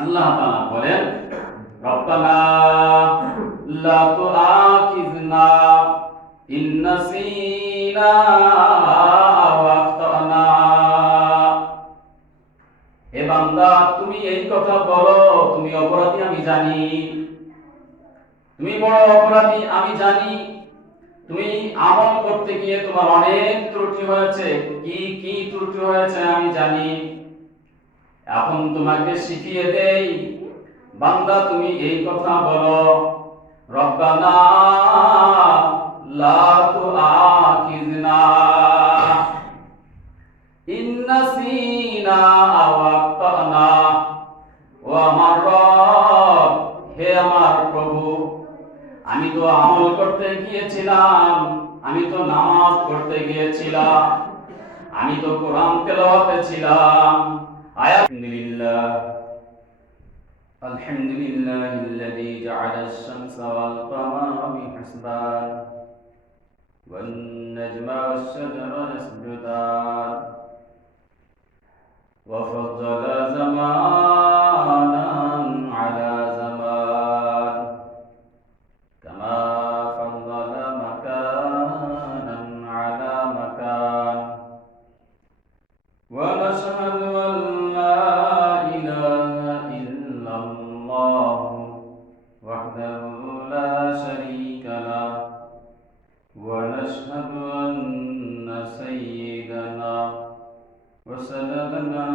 আল্লাহ তাআলা বলেন, রব্বানা লা তুআখিযনা ইন নাসিনা আও আখতানা। হে বান্দা, তুমি এই কথা বলো, তুমি অপরাধী আমি জানি, তুমি বড় অপরাধী আমি জানি। তুমি আমল করতে গিয়ে তোমার অনেক ত্রুটি হয়েছে, কি কি ত্রুটি হয়েছে আমি জানি। এখন তোমাকে শিখিয়ে দেই, বান্দা তুমি এই কথা বলো, রব্বানা লা তুআখিযনা ইন নাসিনা আও আখতানা। ও আমার রব, হে আমার প্রভু, আমি তো আমল করতে গিয়েছিলাম, আমি তো নামাজ পড়তে গিয়েছিলাম, আমি তো কোরআন তেলাওয়াতে ছিলাম। আলহামদুলিল্লাহ আলহামদুলিল্লাহিল্লাযী জাআলাশ শামসা ওয়াল কামারা বিহিসবান ওয়ান নাজমা ওয়াশ শাজারা ইয়াসজুদান ওয়া ফাদ্দালা জামানান আলা জামান কামা ফাদ্দালা মাকানান আলা মাকান। ওয়া নাশহাদু আন লা ইলাহা ইল্লাল্লাহু ওয়াহদাহু লা শারীকা লাহু ওয়া নাশহাদু আন্না সাইয়্যিদানা ওয়া সায়্যিদানা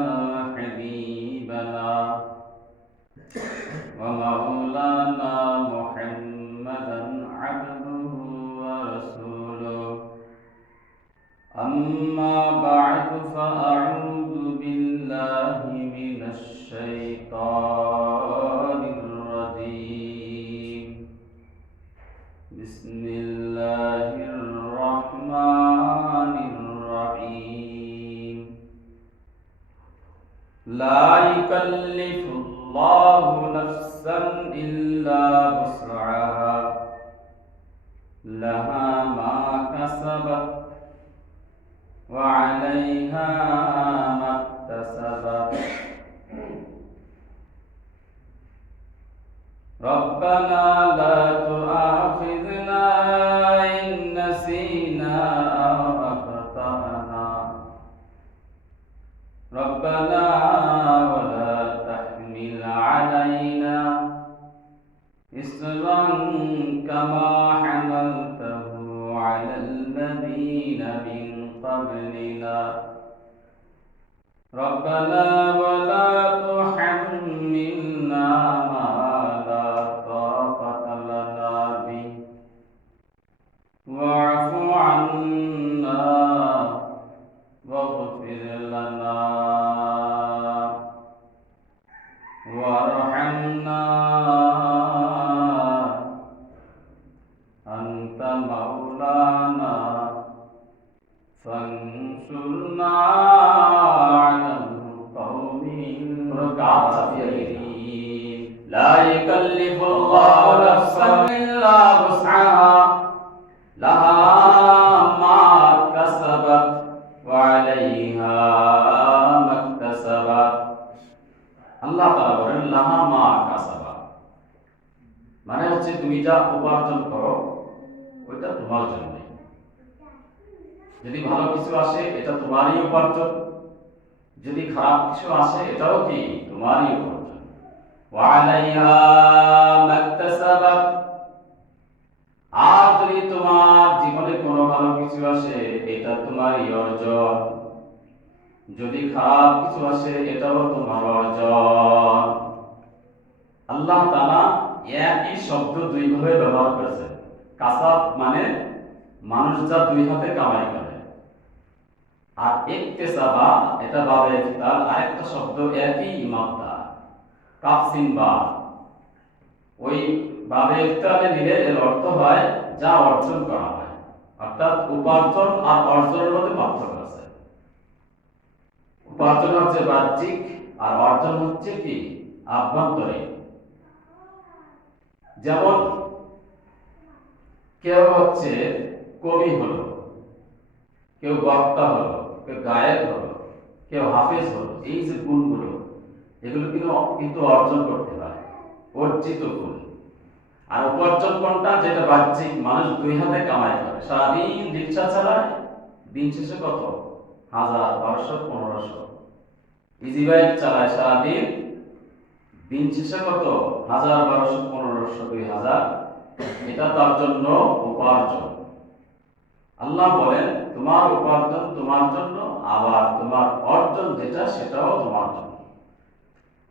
হাবিবানা ওয়া মাওলানা মুহাম্মাদান আবদুহু ওয়া রাসূলুহু। أما بعد فأعوذ بالله من الشيطان الرجيم. بسم الله الرحمن الرحيم. لا يكلف الله نفسا إلا وسعها لها ما كسبت وعليها ما اكتسبت. ربنا لا تؤاخذنا إن نسينا أو أخطأنا. ربنا ولا تحمل علينا إصرا كما حملته على الذين من قبلنا. ربنا ولا تحملنا ما لا طاقة لنا به واعف عنا واغفر لنا وارحمنا أنت مولانا فانصرنا على القوم الكافرين. لا يكلف الله نفسا إلا وسعها لها ما كسبت وعليها ما اكتسبت. আল্লাহ তাআলা বলেন লাহা মা কাসাবা, মানে হচ্ছে তুমি যা উপার্জন করো ওইটা তোমার জন্য। যদি ভালো কিছু আসে এটা তোমারই উপার্জন, যদি খারাপ কিছু আসে এটাও কি তোমারই উপার্জন। ওয়া আলাইহা মাকতাসাবাত, আর যদি তোমার জীবনে কোনো ভালো কিছু আসে এটা তোমারই অর্জন, যদি খারাপ কিছু আসে এটাও তোমার অর্জন। আল্লাহ তাআলা একই শব্দ দুই ভাবে ব্যবহার করেছেন। কাসাব মানে মানুষ যা দুই হাতে কামাই করে, আর ইকতিসাবা এটা বাবে ইফতার, আরেকটা শব্দ একই মাত্রা কাফ সিন বা, ওই বাবে ইফতারে নিলে এর অর্থ হয় যা অর্জন করা হয়, অর্থাৎ উপার্জন আর অর্জনের মধ্যে পার্থক্য আছে। উপার্জন হচ্ছে বাহ্যিক আর অর্জন হচ্ছে কি আভ্যন্তরীণ। যেমন কেউ হচ্ছে কবি হলো, কেউ বক্তা হলো, কেউ গায়ক হলো, কেউ হাফেজ হলো, এই যে গুণগুলো এগুলো কিন্তু অর্জন করতে হয়, অর্জিত গুণ। আর উপার্জন কোনটা? যেটা বাহ্যিক, মানুষ দুই হাতে কামাই করে, সারাদিন রিক্সা চালায়, দিন শেষে কত? 1000, 1200, 1500। ইজি বাইক চালায় সারাদিন, দিন শেষে কত? 1000, 1200, 1500, 2000। এটা তার জন্য উপার্জন। আল্লাহ বলেন তোমার উপার্জন তোমার জন্য, আবার তোমার অর্জন যেটা সেটাও তোমার জন্য।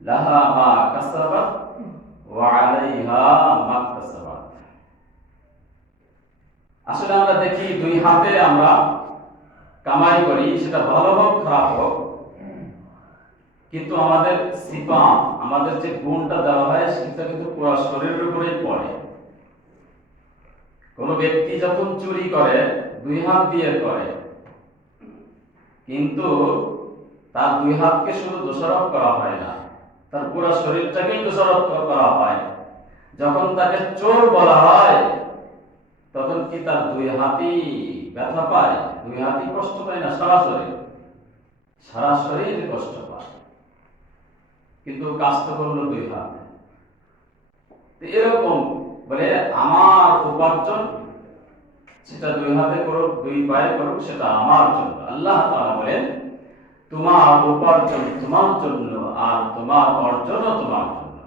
লাহা মা কাসাবাত ওয়া আলাইহা মা কাসাবাত। আসলে আমরা দেখি দুই হাতে আমরা কামাই করি, সেটা ভালো হোক খারাপ হোক, কিন্তু আমাদের সিফাত, আমাদের যে গুণটা দেওয়া হয় সেটা কিন্তু পুরো শরীরের উপরেই পড়ে। কোন ব্যক্তি যখন চুরি করে দুই হাত দিয়ে করে, কিন্তু তার দুই হাতকে শুধু দোষারোপ করা হয় না, তার পুরো শরীরটাকেই দোষারোপ করা হয়। যখন তাকে চোর বলা হয় তখন কি তার দুই হাতই ব্যথা পায়? দুই হাতই কষ্ট পায় না? সারা শরীর কষ্ট পায়, কিন্তু কাজ তো করলো দুই হাত। এরকম বলে আমার উপার্জন সেটা দুই হাতে করুক, দুই পায়ে করুক, সেটা আমার জন্য। আল্লাহ তাআলা বলেন তোমার উপার্জন তোমার জন্য, আর তোমার অর্জনও তোমার জন্য।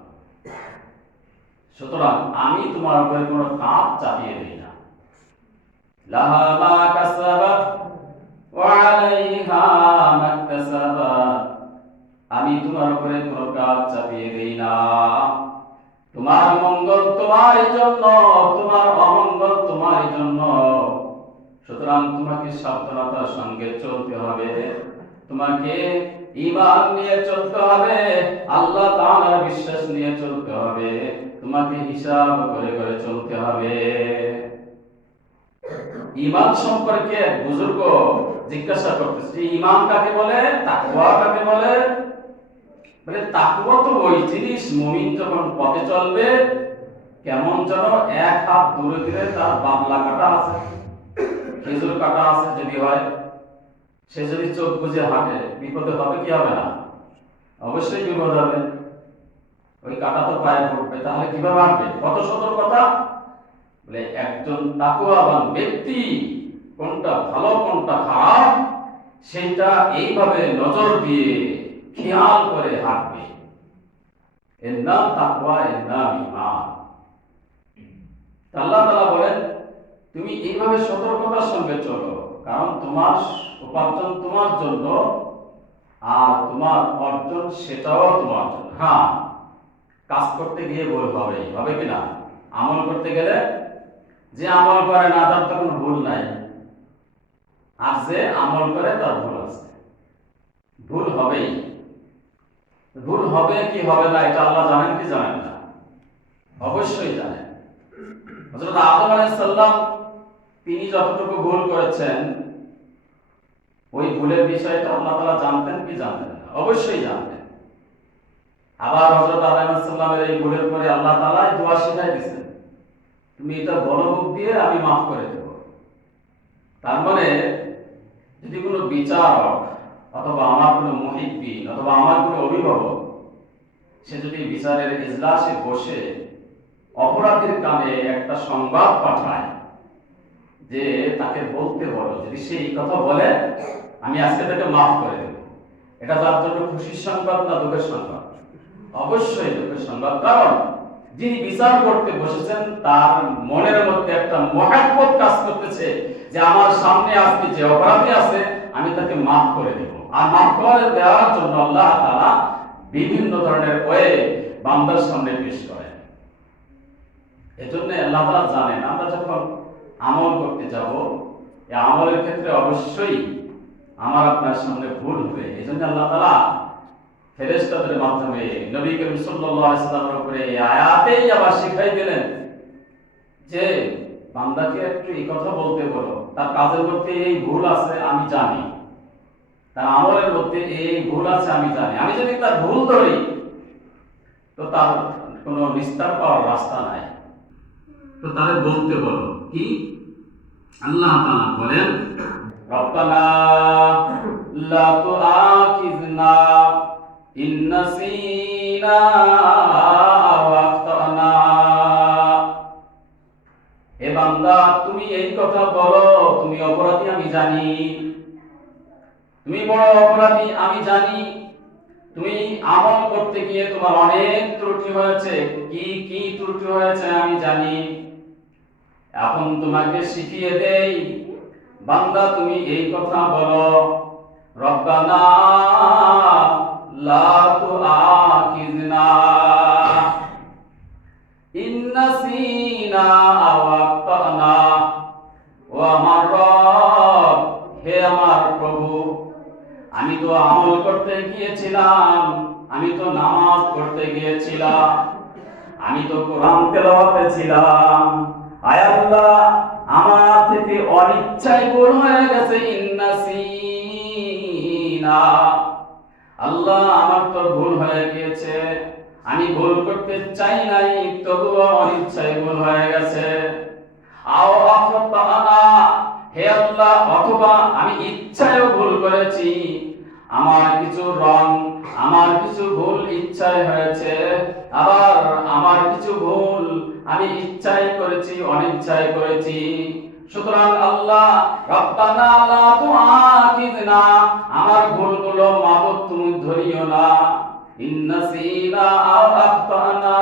সুতরাং আমি তোমার উপরে কোনো কাজ চাপিয়ে দিই না। লাহা মা কাসাবাত ওয়া আলাইহা মা কাসাবাত। আমি তোমার উপরে কোনো কাজ চাপিয়ে দেই না। তোমার মঙ্গল তোমারই জন্য, তোমার অমঙ্গল তোমারই জন্য। সুতরাং তোমাকে সাবধানতার সঙ্গে চলতে হবে, তোমাকে ঈমান নিয়ে চলতে হবে, আল্লাহ তাআলার বিশ্বাস নিয়ে চলতে হবে, তোমাকে হিসাব করে করে চলতে হবে। ঈমান সম্পর্কে বুজুর্গ জিজ্ঞাসা করতেছে, ঈমান কাকে বলে, তাকওয়া কাকে বলে? বলে তাকওয়া তো ওই জিনিস, মুমিন যখন পথে চলবে কেমন যেন এক হাত দূরে দূরে তার বাবলা কাটা আছে, খেজুর কাটা আছে, যদি হয় সে যদি চোখ বুজে হাঁটে বিপদে হবে কি হবে না? অবশ্যই বিপদ হবে। ওই কাটা তো পায়ে পড়বে, তাহলে কিভাবে হাঁটবে? কত সতর্কতা! বলে একজন তাকওয়াবান ব্যক্তি কোনটা ভালো কোনটা খারাপ সেটা এইভাবে নজর দিয়ে খেয়াল করে হাঁটবে। এর নাম তাকওয়া, এর নাম ঈমান। আল্লাহ তাআলা বলেন তুমি এইভাবে সতর্কতার সঙ্গে চলো, কারণ তোমার উপার্জন তোমার জন্য, আর তোমার অর্জন সেটাও তোমার জন্য। হ্যাঁ, কাজ করতে গিয়ে ভুল হবে কিনা? আমল করতে গেলে যে আমল করে না তার তো কোনো ভুল নাই, আর যে আমল করে তার ভুল আছে। ভুল হবেই। ভুল হবে কি হবে না এটা আল্লাহ জানেন কি জানেন না? অবশ্যই জানেন। হযরত আদম আলাইহিস সালাম তিনি যতটুকু ভুল করেছেন ওই ভুলের বিষয়টা আল্লাহ তাআলা জানতেন কি জানতেন না? অবশ্যই জানতেন। আবার হযরত আদম আলাইহিস সালামের এই ভুলের পরে আল্লাহ তাআলা দোয়া শিখাই দিয়েছেন, তুমি এটা বলো মুখ দিয়ে, আমি মাফ করে দেব। তার মানে যদি কোনো বিচারক অথবা আমার কোনো মুহিব্বিন অথবা আমার কোনো অভিভাবক সে যদি বিচারের ইজলাসে বসে অপরাধীর কানে একটা সংবাদ পাঠায় যে তাকে বলতে বলো, যদি সে এই কথা বলে আমি আজকে তাকে মাফ করে দেব, এটা তার জন্য খুশির সংবাদ না দুঃখের সংবাদ? অবশ্যই দুঃখের সংবাদ। কারণ যিনি বিচার করতে বসেছেন তার মনের মধ্যে একটা মহাব্বত কাজ করতেছে যে আমার সামনে আজকে যে অপরাধী আছে আমি তাকে মাফ করে দেব। আর মাফ করে দেওয়ার জন্য আল্লাহ তাআলা বিভিন্ন ধরনের ওয়ে বান্দার সামনে পেশ করেন। এজন্য আল্লাহ তাআলা জানেন আমরা যখন আমল করতে যাব এই আমলের ক্ষেত্রে অবশ্যই আমার আপনার সামনে ভুল হবে। এজন্য আল্লাহ তাআলা ফেরেশতাদের মাধ্যমে নবী করিম সাল্লাল্লাহু আলাইহি ওয়াসাল্লামের উপরে এই আয়াতেই আবার শিখাই দিলেন যে বান্দাকে একটু এই কথা বলতে বলো, তার কাজের মধ্যে এই ভুল আছে আমি জানি, তার আমলের মধ্যে এই ভুল আছে আমি জানি, আমি যদি তার ভুল ধরি তো তার কোনো নিস্তার পাওয়ার রাস্তা নাই। তো তারে বলতে বলো কি? আল্লাহ তাআলা বলেন রব্বানা লা তুআখিযনা ইন নাসিনা আও আখতানা। হে বান্দা, তুমি এই কথা বলো, তুমি অপরাধী আমি জানি, তুমি বড় অপরাধী আমি জানি। তুমি আমল করতে গিয়ে তোমার অনেক ত্রুটি হয়েছে, কি কি ত্রুটি হয়েছে আমি জানি। এখন তোমাকে শিখিয়ে দেই, বান্দা তুমি এই কথা বলো, রব্বানা লা তুআখিযনা ইন নাসিনা আও আখতানা। ও আমার রব, হে আমার প্রভু, আমি তো আমল করতে গিয়েছিলাম, আমি তো নামাজ পড়তে গিয়েছিলাম, আমি তো কোরআন তেলাওয়াতে ছিলাম, আয় আল্লাহ আমার থেকে অনিচ্ছায় ভুল হয়ে গেছে। ইন্নাসিনা, আল্লাহ আমার তো ভুল হয়ে গিয়েছে, আমি ভুল করতে চাই নাই, তবুও অনিচ্ছায় ভুল হয়ে গেছে। আও আখতানা, হে আল্লাহ অথবা আমি ইচ্ছায়ও ভুল করেছি, আমার কিছু রং, আমার কিছু ভুল ইচ্ছায় হয়েছে, আবার আমার কিছু ভুল আমি ইচ্ছায় করেছি, অনিচ্ছায় করেছি। সুতরাং আল্লাহ রব্বানা লা তুআখিযনা, আমার ভুলগুলো মাবুদ তুমি ধরিও না। ইন্নাসিনা আও আখতানা,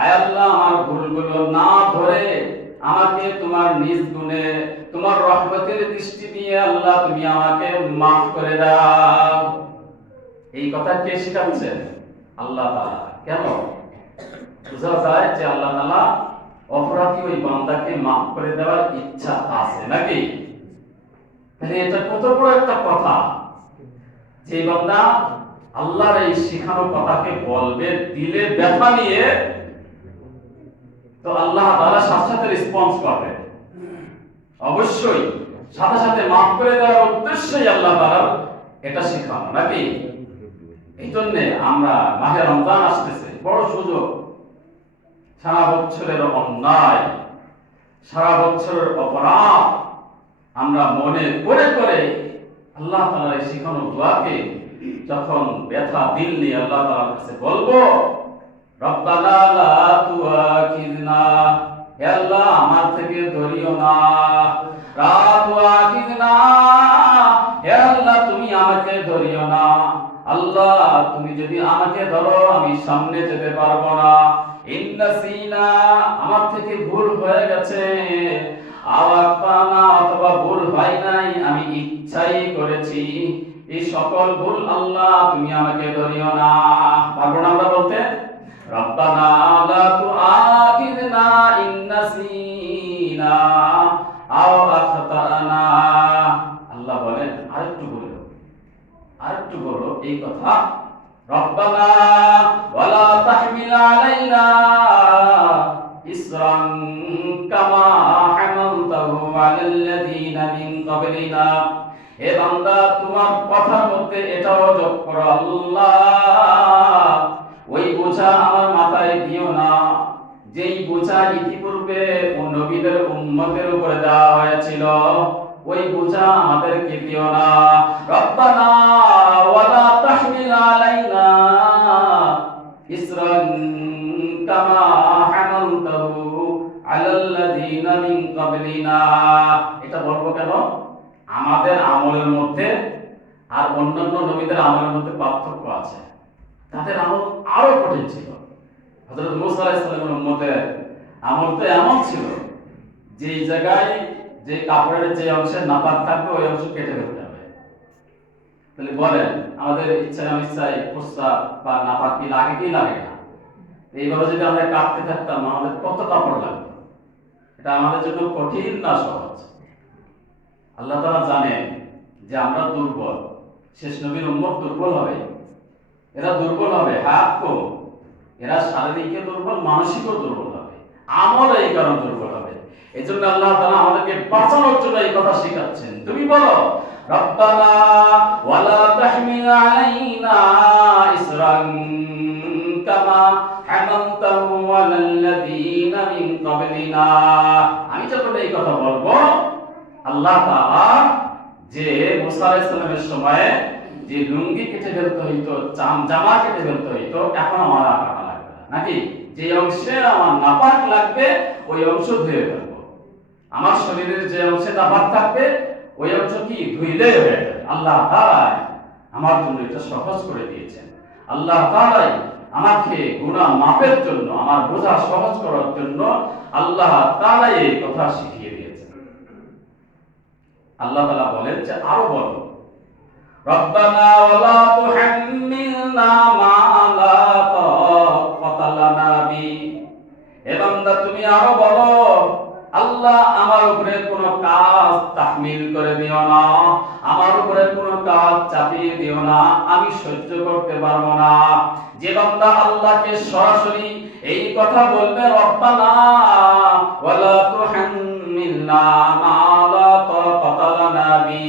আয় আল্লাহ আমার ভুলগুলো না ধরে আমাকে তোমার নিজ গুণে, তোমার রহমতের দৃষ্টি দিয়ে আল্লাহ তুমি আমাকে মাফ করে দাও। এই কথা কে শেখাচ্ছেন? আল্লাহ তাআলা। কেন? বুঝা যায় যে আল্লাহ তাআলা অপরাধী ওই বান্দাকে মাফ করে দেওয়ার ইচ্ছা আছে নাকি? তাহলে এটা কত বড় একটা কথা, যে বান্দা আল্লাহর এই শেখানো কথাকে বলবে দিলে ব্যথা নিয়ে, তো আল্লাহ তাআলা সাথে সাথে রেসপন্স করবে, অবশ্যই সাথে সাথে মাফ করে দেওয়ার উদ্দেশ্যই আল্লাহ তাআলা এটা শেখানো নাকি? এই জন্য আমরা মাহে রমজান আসতেছে, বড় সুযোগ। সারা বছরের অন্যায়, সারা বছরের অপরাধ আমরা মনে করে করে আল্লাহ তাআলার শেখানো দোয়াকে যখন ব্যথা দিল নিয়ে আল্লাহ তাআলার কাছে বলবো, রব্বানা লা তুআখিযনা, হে আল্লাহ আমার থেকে ধরিও না, লা তুআখিযনা, হে আল্লাহ তুমি আমাকে ধরিও না। আল্লাহ তুমি যদি আমাকে ধরো আমি সামনে যেতে পারবো না। ইন্নাসিনা, আমার থেকে ভুল হয়ে গেছে, আও আখতানা, অথবা ভুল হয় নাই, আমি ইচ্ছাই করেছি। এই সকল ভুল আল্লাহ তুমি আমাকে ধরিও না। পারবো না আমরা বলতে? রব্বানা লা তুআখিযনা ইন নাসিনা আও আখতানা। আল্লাহ বলেন আরেকটু বলো এই কথা, রব্বানা ওয়ালা তাহমিল আলাইনা ইসরান কামা হামালতাহু আলাল্লাযীনা মিন ক্বাবলিনা। হে বান্দা তোমার কথার মধ্যে এটাও যোগ করো, আল্লাহ ওই বোঝা আমার মাথায় দিও না, যেই বোঝা ইতিপূর্বে নবীদের উম্মতের উপরে দেওয়া হয়েছিল, ওই বোঝা আমাদেরকে দিও না। রব্বানা ওয়ালা তাহমিল আলাইনা ইসরান কামা হামালতাহু আলাল্লাযীনা মিন ক্বাবলিনা। এটা বলবো কেন? আমাদের আমলের মধ্যে আর অন্যান্য নবীদের আমলের মধ্যে পার্থক্য আছে। তাদের আমল আরো কঠিন ছিল। হযরত মূসা আলাইহিস সালামের উম্মতের আমল তো এমন ছিল, যে জায়গায় যে কাপড়ের যে অংশে নাপাক থাকবে ওই অংশ কেটে ফেলতে হবে। তাহলে বলেন আমাদের ইচ্ছা অনিচ্ছায় প্রস্রাব বা নাপাক কি লাগে কি লাগে না? এইভাবে যদি আমরা কাটতে থাকতাম আমাদের কত কাপড় লাগতো। এটা আমাদের জন্য কঠিন না সহজ? আল্লাহ তাআলা জানেন যে আমরা দুর্বল, শেষ নবীর উম্মত দুর্বল হবে, এরা দুর্বল হবে, হাত কম, এরা শারীরিকও দুর্বল, মানসিকও দুর্বল হবে, আমল এই কারণে দুর্বল হবে। এজন্য আল্লাহ তাআলা আমাদেরকে বাঁচানোর জন্য এই কথা শেখাচ্ছেন। তুমি বলো রব্বানা ওয়ালা তাহমিল আলাইনা ইসরান কামা হামালতাহু আলাল্লাযীনা মিন ক্বাবলিনা। আমি যখন এই কথা বলবো, আল্লাহ তাআলা যে মূসা আলাইহিস সালামের সময়ে যে লুঙ্গি কেটে ফেলতে হইতো, জামা কেটে ফেলতে হইতো, এখন আমার আর কাটা লাগবে না। নাকি যে অংশে আমার নাপাক লাগবে ওই অংশ ধুয়ে ফেলবো। আমার শরীরের যে অংশে নাপাক থাকবে ওই অংশ কি ধুইলে হয়ে যাবে। আল্লাহ তাআলা আমার জন্য এটা সহজ করে দিয়েছেন। আল্লাহ তাআলা আমাকে গুনাহ মাফের জন্য, আমার বোঝা সহজ করার জন্য আল্লাহ তাআলা এই কথা শিখিয়ে দিয়েছেন। আল্লাহ তাআলা বলেন যে আরো বলো, রব্বানা ওয়ালা তুহাম্মিলনা মা লা তাকাতা লানা বি। হে বান্দা তুমি আরো বলো, আল্লাহ আমার উপরে কোনো কাজ তাহমিল করে দিও না, আমার উপরে কোনো কাজ চাপিয়ে দিও না, আমি সহ্য করতে পারবো না। যে বান্দা আল্লাহকে সরাসরি এই কথা বলবে, রব্বানা ওয়ালা তুহাম্মিলনা মা লা তাকাতা লানা বি,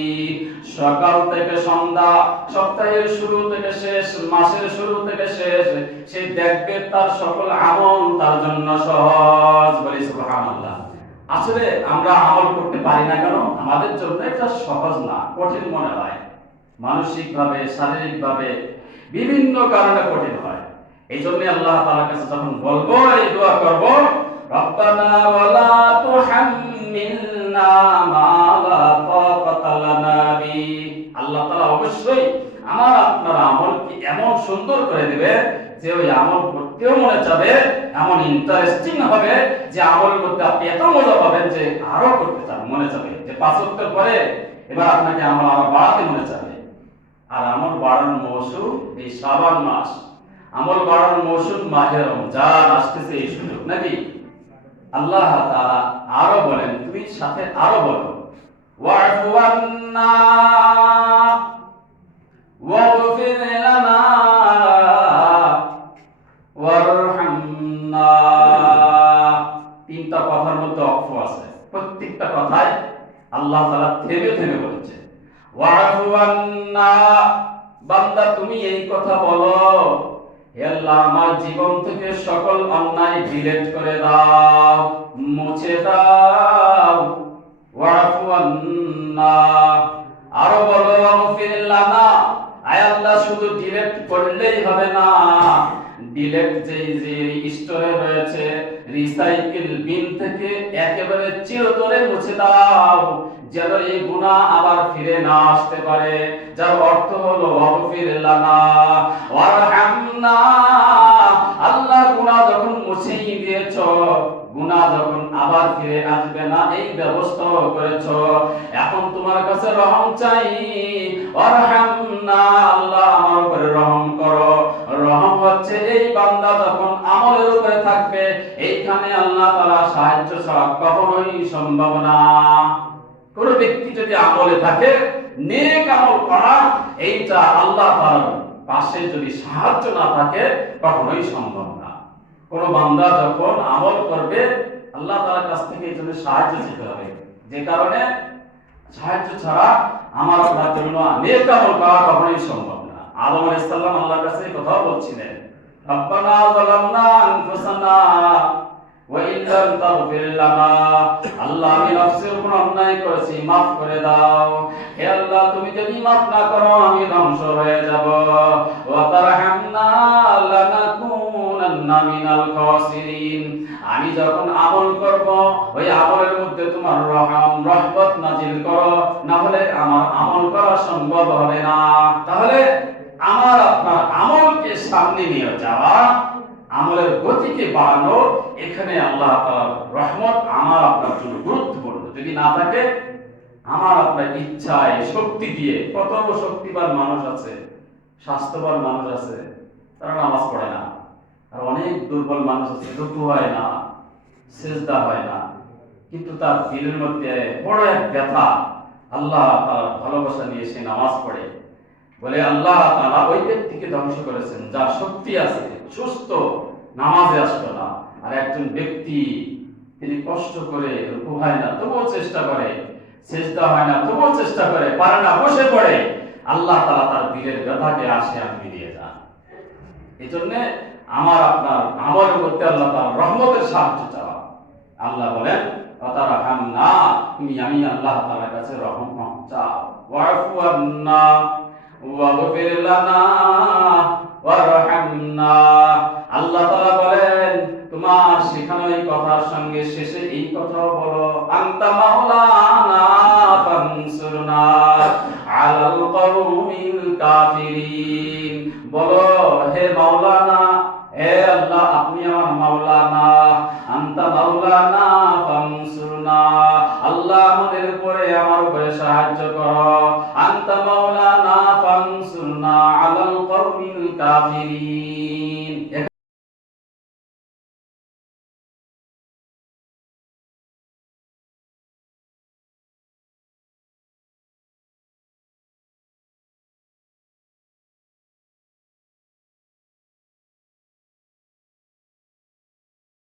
সকাল থেকে সন্ধ্যা, সপ্তাহের শুরু থেকে শেষ, মাসের শুরু থেকে শেষ, সে দেখবে তার সকল আমল তার জন্য সহজ। বলি সুবহানাল্লাহ। আসলে আমরা আমল করতে পারি না কেন? আমাদের জন্য এটা সহজ না, কঠিন মনে হয়। মানসিক ভাবে, শারীরিক ভাবে বিভিন্ন কারণে কঠিন হয়। এই জন্য আল্লাহ তাআলার কাছে যখন বলবো, এই দোয়া করব, রব্বানা ওয়ালা তুহাম্মিলনা মা লা তাকাতা লানা বি। আল্লাহ তাআলা অবশ্যই আমার আপনার আমলকে এমন সুন্দর করে দিবে যে ওই আমল করতেও মনে চাবে, এমন ইন্টারেস্টিং হবে যে আমলের মধ্যে আপনি এত মজা পাবেন যে আরো করতে চান, মনে চাবে যে 5 ওয়াক্তের পরে এবার আপনাকে আমল আরো বাড়াতে মনে চাবে। আর আমল বাড়ানোর মৌসুম এই শাবান মাস, আমল বাড়ানোর মৌসুম মাহে রমজান আসতেছে, এই সুযোগ। নাকি আল্লাহ তাআলা আরো বলেন, তুমি সাথে আরো বলো, ওয়া'ফু আন্না ওয়াগফির লানা ওয়ারহামনা। তিনটা কথার মধ্যে অক্ষ আছে, প্রত্যেকটা কথায় আল্লাহ তাআলা থেমে থেমে বলেছে। ওয়া'ফু আন্না, বান্দা তুমি এই কথা বলো, হে আল্লাহ আমার জীবন থেকে সকল অন্যায় ডিলিট করে দাও, মুছে দাও। ওয়া'ফু আন্না, আরো বলো, ওয়াগফির লানা, আয় আল্লাহ শুধু ডিলিট করলেই হবে না, ডিলিট যে স্টোরে রয়েছে রিসাইকেল বিন থেকে একেবারে চিরতরে মুছে দাও, যেন এই গুনাহ আবার ফিরে না আসতে পারে। যার অর্থ হলো ওয়াগফির লানা ওয়ারহামনা। আল্লাহ গুনাহ যখন মুছেই দিয়েছো, গুনাহ যখন আবার ফিরে আসবে না এই ব্যবস্থা করেছো, এখন তোমার কাছে রহম চাই। ওয়ারহামনা, আল্লাহ আমার উপরে রহম করো। রহম হচ্ছে এই বান্দা যখন আমলের উপরে থাকবে, এইখানে আল্লাহ তাআলা সাহায্য ছাড়া কখনোই সম্ভব না। কোন ব্যক্তি যদি আমলে থাকে, নেক আমল করা, এইটা আল্লাহ তাআলার পাশে যদি সাহায্য না থাকে কখনোই সম্ভব না। কোন বান্দা যখন আমল করবে, আল্লাহ তাআলার কাছ থেকে এই জন্য সাহায্য চেতে হবে। যে কারণে সাহায্য ছাড়া আমার আপনার জন্য নেক আমল করা কখনোই সম্ভব না। আদম আলাইহিস সালাম আল্লাহর কাছে এই কথা বলছিলেন, রব্বানা যালামনা আনফুসানা ওয়া ইন লাম তাগফির লানা, আল্লাহ আমি নফসের উপর অন্যায় করেছি, maaf করে দাও। হে আল্লাহ তুমি যদি maaf না করো আমি ধ্বংস হয়ে যাব। ওয়া তারহামনা লানাকুনান্না মিনাল খাসিরিন, আমি যখন আমল করব ওই আমলের মধ্যে তোমার রহমত নাজিল করো, না হলে আমার আমল করা সম্ভব হবে না। তাহলে আমার আপনার আমলকে সামনে নিয়ে যাওয়া, আমলের গতিকে বাড়ানো, এখানে আল্লাহ তাআলার রহমত আমার আপনার জন্য গুরুত্বপূর্ণ। যদি না থাকে, আমার আপনার ইচ্ছায় শক্তি দিয়ে, কত শক্তিবান মানুষ আছে, স্বাস্থ্যবান মানুষ আছে, তারা নামাজ পড়ে না। আর অনেক দুর্বল মানুষ আছে, রুকু হয় না, সিজদা হয় না, কিন্তু তার দিলের মধ্যে বড় এক ব্যথা, আল্লাহ তাআলার ভালোবাসা নিয়ে সে নামাজ পড়ে। বলে আল্লাহ তাআলা ওই ব্যক্তিকে ধ্বংস করেছেন যার শক্তি আছে, সুস্থ, নামাজে আসলো না। আর একজন ব্যক্তি তিনি কষ্ট করে, রুকু হয় না তবুও চেষ্টা করে, সিজদা হয় না তবুও চেষ্টা করে, পারে না বসে পড়ে, আল্লাহ তাআলা তার দিলের ব্যথাকে আসে আপনি দিয়ে যান। এই জন্য আমার আপনার আমলের মধ্যে আল্লাহ তাআলার রহমতের সাহায্য চাওয়া। আল্লাহ বলেন ওয়াতারহামনা, তুমি আমি আল্লাহ তাআলার কাছে রহম চাও। ওয়াফু আন্না, ওয়াগফির লানা ওয়ারহামনা। আল্লাহ তাআলা বলেন তোমার শেখানো এই কথার সঙ্গে শেষে এই কথাও বলো, আনতা মাওলানা ফানসুরনা আলাল কওমিল কাফিরিন। বলো হে মাওলানা, হে আল্লাহ আপনি আমার মাওলানা, আনতা মাওলানা ফানসুরনা, আল্লাহ আমাদের উপরে আমার উপরে সাহায্য করো, আনতা মাওলানা ফানসুরনা আলাল কওমিল কাফিরিন।